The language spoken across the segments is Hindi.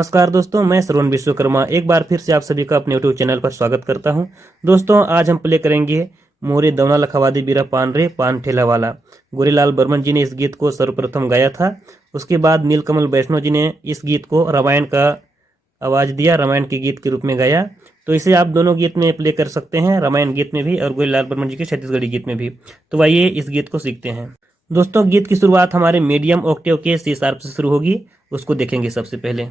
नमस्कार दोस्तों, मैं श्रवण विश्वकर्मा एक बार फिर से आप सभी का अपने यूट्यूब चैनल पर स्वागत करता हूं। दोस्तों आज हम प्ले करेंगे मोरे दवना लखवादी बीरा पान रे पान ठेला वाला। गोरेलाल बर्मन जी ने इस गीत को सर्वप्रथम गाया था। उसके बाद नीलकमल वैष्णव जी ने इस गीत को रामायण का आवाज़ दिया, रामायण के गीत के रूप में गाया। तो इसे आप दोनों गीत में प्ले कर सकते हैं, रामायण गीत में भी और गोरेलाल बर्मन जी के छत्तीसगढ़ी गीत में भी। तो आइए इस गीत को सीखते हैं। दोस्तों गीत की शुरुआत हमारे मीडियम ऑक्टेव के सी शार्प से शुरू होगी, उसको देखेंगे सबसे पहले।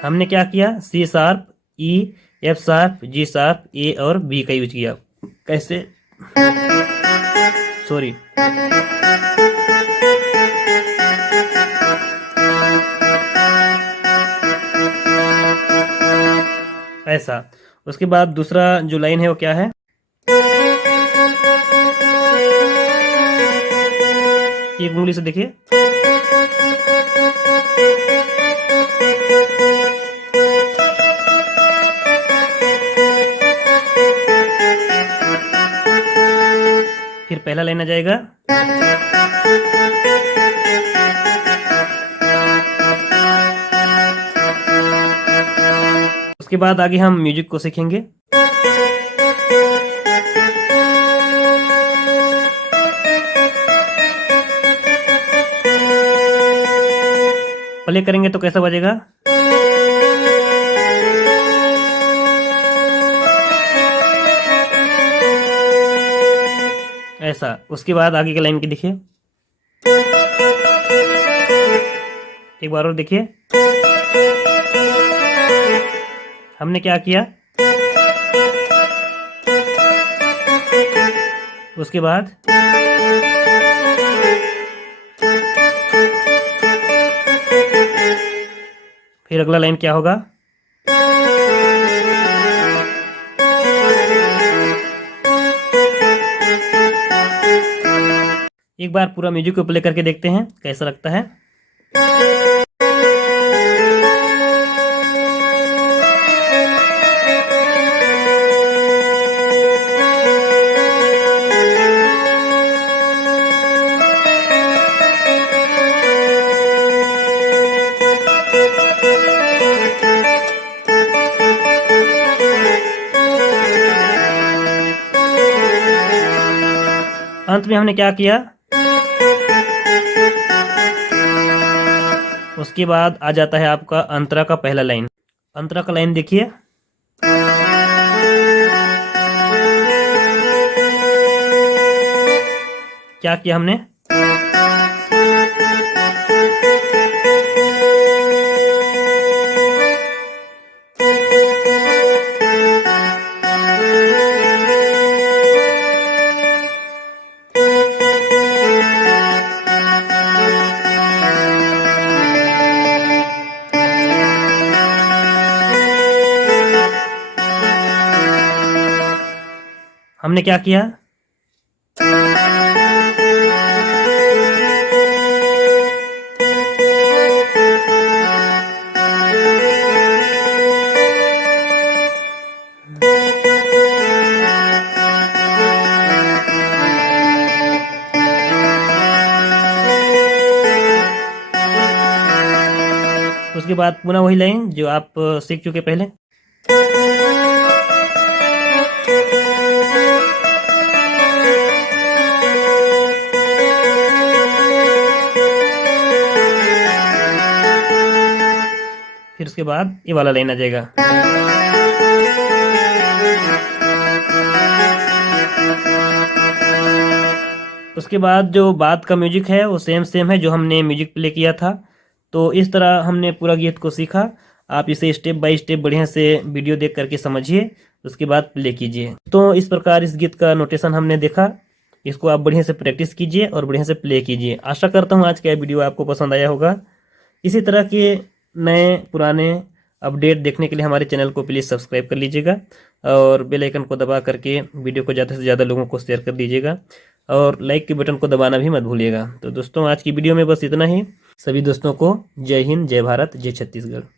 हमने क्या किया, सी शार्प, ई, एफ शार्प, जी शार्प, ए और बी का यूज किया। कैसे, सॉरी, ऐसा। उसके बाद दूसरा जो लाइन है वो क्या है, एक उंगली से देखिए, फिर पहला लाइन आ जाएगा, उसके बाद आगे हम म्यूजिक को सीखेंगे। प्ले करेंगे तो कैसा बजेगा, ऐसा। उसके बाद आगे के लाइन की देखिए, एक बार और देखिए। हमने क्या किया, उसके बाद फिर अगला लाइन क्या होगा, एक बार पूरा म्यूजिक को प्ले करके देखते हैं कैसा लगता है। अंत में हमने क्या किया, उसके बाद आ जाता है आपका अंतरा का पहला लाइन। अंतरा का लाइन देखिए, क्या किया हमने, हमने क्या किया, उसके बाद पुनः वही लाइन जो आप सीख चुके पहले। फिर उसके बाद ये वाला लाइन आ जाएगा। उसके बाद जो बाद का म्यूजिक है वो सेम है जो हमने म्यूजिक प्ले किया था। तो इस तरह हमने पूरा गीत को सीखा। आप इसे स्टेप बाय स्टेप बढ़िया से वीडियो देख करके समझिए, उसके बाद प्ले कीजिए। तो इस प्रकार इस गीत का नोटेशन हमने देखा, इसको आप बढ़िया से प्रैक्टिस कीजिए और बढ़िया से प्ले कीजिए। आशा करता हूँ आज का वीडियो आपको पसंद आया होगा। इसी तरह के नए पुराने अपडेट देखने के लिए हमारे चैनल को प्लीज़ सब्सक्राइब कर लीजिएगा और बेल आइकन को दबा करके वीडियो को ज़्यादा से ज़्यादा लोगों को शेयर कर दीजिएगा और लाइक के बटन को दबाना भी मत भूलिएगा। तो दोस्तों आज की वीडियो में बस इतना ही। सभी दोस्तों को जय हिंद, जय भारत, जय छत्तीसगढ़।